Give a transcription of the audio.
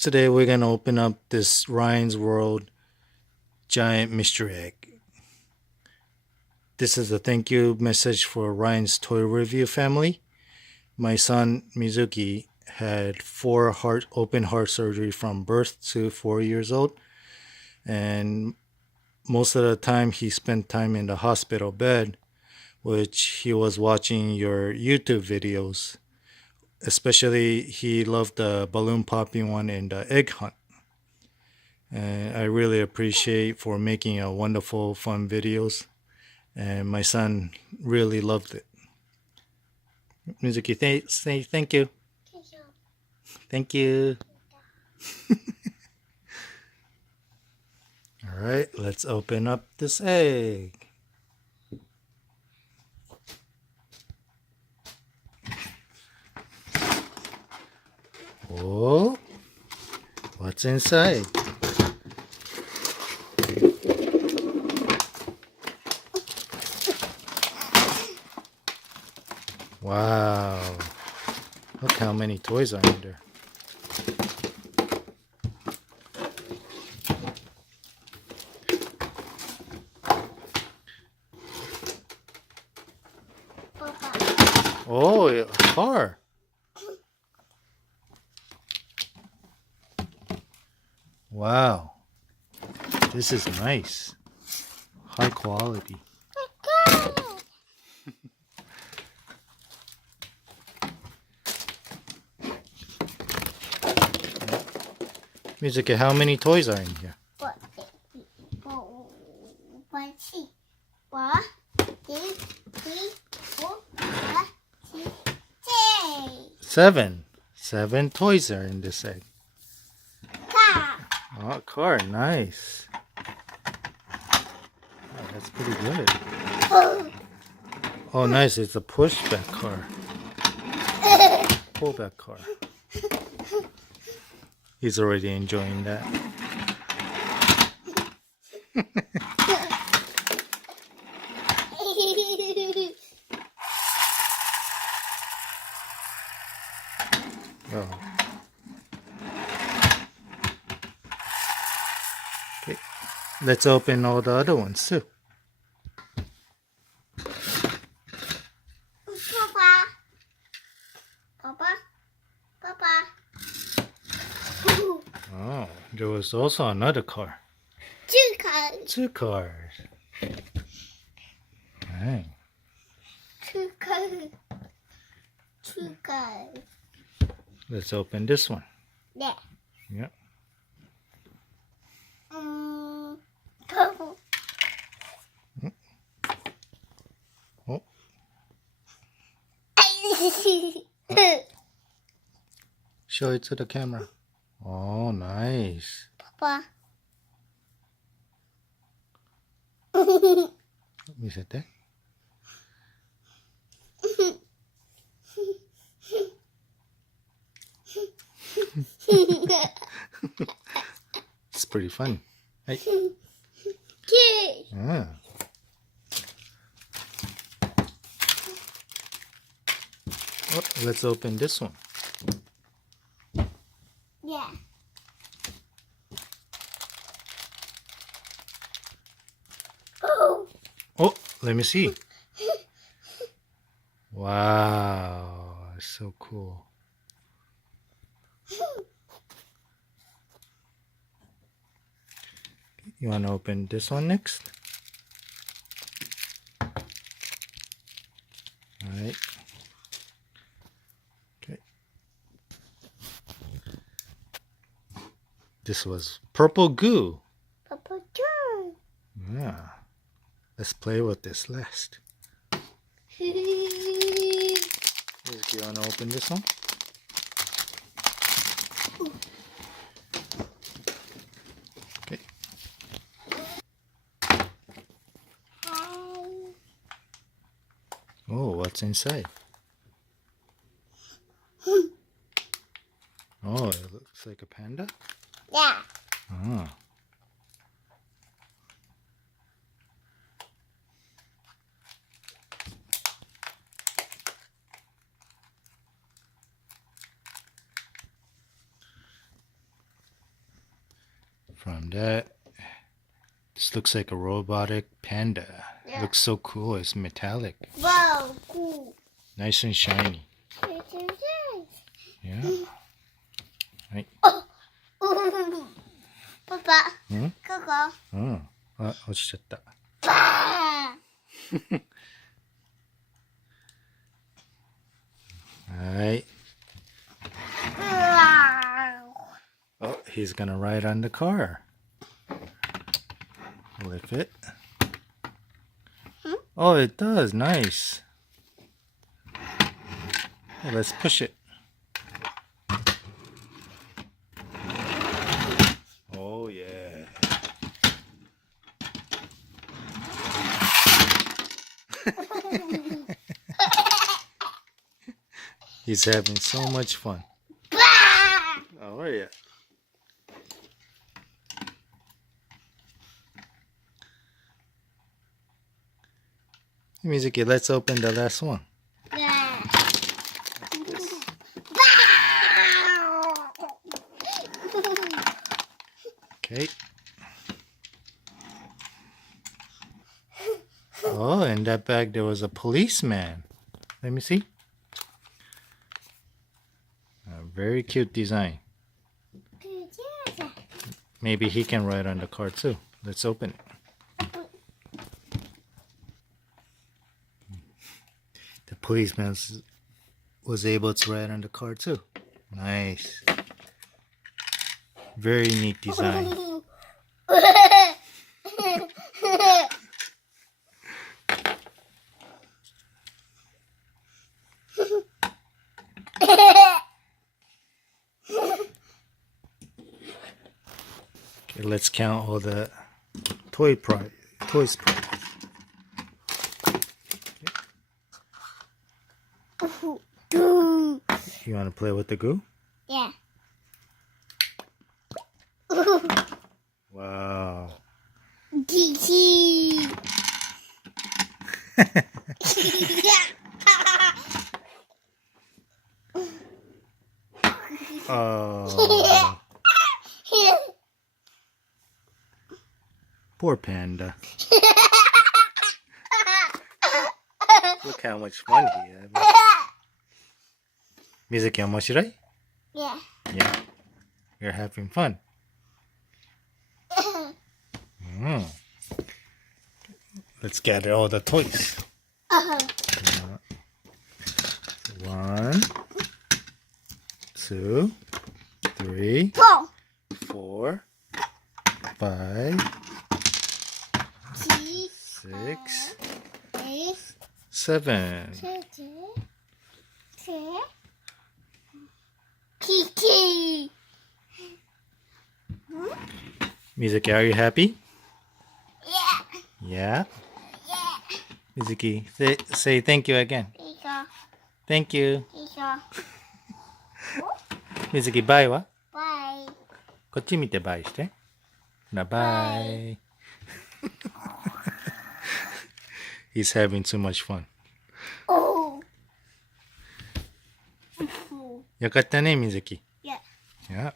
Today we're gonna open up this Ryan's World giant mystery egg. This is a thank you message for Ryan's Toy Review family. My son Mizuki had open heart surgery from birth to 4 years old, and most of the time he spent time in the hospital bed, which he was watching your YouTube videos. Especially he loved the balloon popping one and the egg hunt. And I really appreciate for making a wonderful, fun videos. And my son really loved it. Mizuki, say thank you. Thank you. All right, let's open up this egg. Oh, what's inside? Wow, look how many toys are in there. Oh, a car. Wow, this is nice. High quality. Mizuki, how many toys are in here? 7. 7 toys are in this egg. Oh, car, nice. Oh, that's pretty good. Oh, nice. It's a pushback car. Pullback car. He's already enjoying that. Oh. Okay. Let's open all the other ones too. Oh, there was also another car. 2 cars. 2 cars. Right. 2 cars. 2 cars. Let's open this one. Yeah. Yep. Purple. Oh. Show it to the camera. Oh, nice. Papa. 見せて。It's pretty fun. はい。Ah. Oh, let's open this one. Yeah. Oh, let me see. Wow, it's so cool. You want to open this one next? Alright. Okay. This was purple goo. Papa turn. Yeah. Let's play with this last. You want to open this one? Okay. Oh, what's inside? Oh, it looks like a panda? Yeah. Ah. From that, this looks like a robotic panda. Yeah. Looks so cool. It's metallic. Wow, cool. Nice and shiny. Yeah. Oh. Papa, んここ。うん。あ、落ちちゃった。バはい。ーン。うわ Oh, he's gonna ride on the car. Will it fit? Oh, it does. Nice. Well, let's push it. Oh, yeah. He's having so much fun. ー。バーン。 Oh, yeah. Mizuki, let's open the last one. バーン。Okay. Oh, in that bag there was a policeman. Let me see. A very cute design. Maybe he can ride on the car too. Let's open it. The policeman was able to ride on the car too. Nice. Very neat design. Okay, let's count all the toys prize. You want to play with the goo? Yeah. Wow. Gigi. Oh, poor panda. Look how much fun he had. Mizuki, 面白い? Yeah. Yeah. You're having fun. Let's gather all the toys. 1, 2, 3, Go. 4, 5, 6, 7. Kiki. Mizuki, are you happy? Yeah. Yeah. Yeah. Mizuki, say thank you again. いいか。 Thank you. いいか。 Mizuki, bye は? バイ。こっち見てバイして。バイ。He's having too much fun. おう。よかったね、Mizuki. Yeah. Yeah.